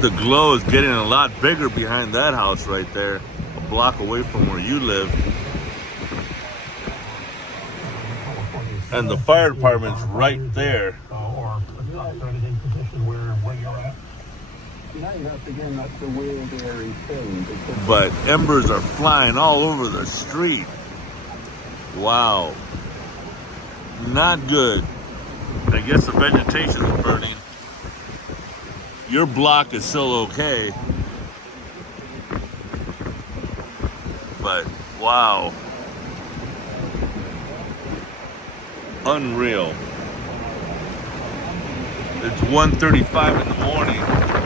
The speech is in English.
The glow is getting a lot bigger behind that house right there, a block away from where you live. And the fire department's right there. But embers are flying all over the street. Wow. Not good. I guess the vegetation is burning. Your block is still okay. But wow. Unreal. It's 1:35 in the morning.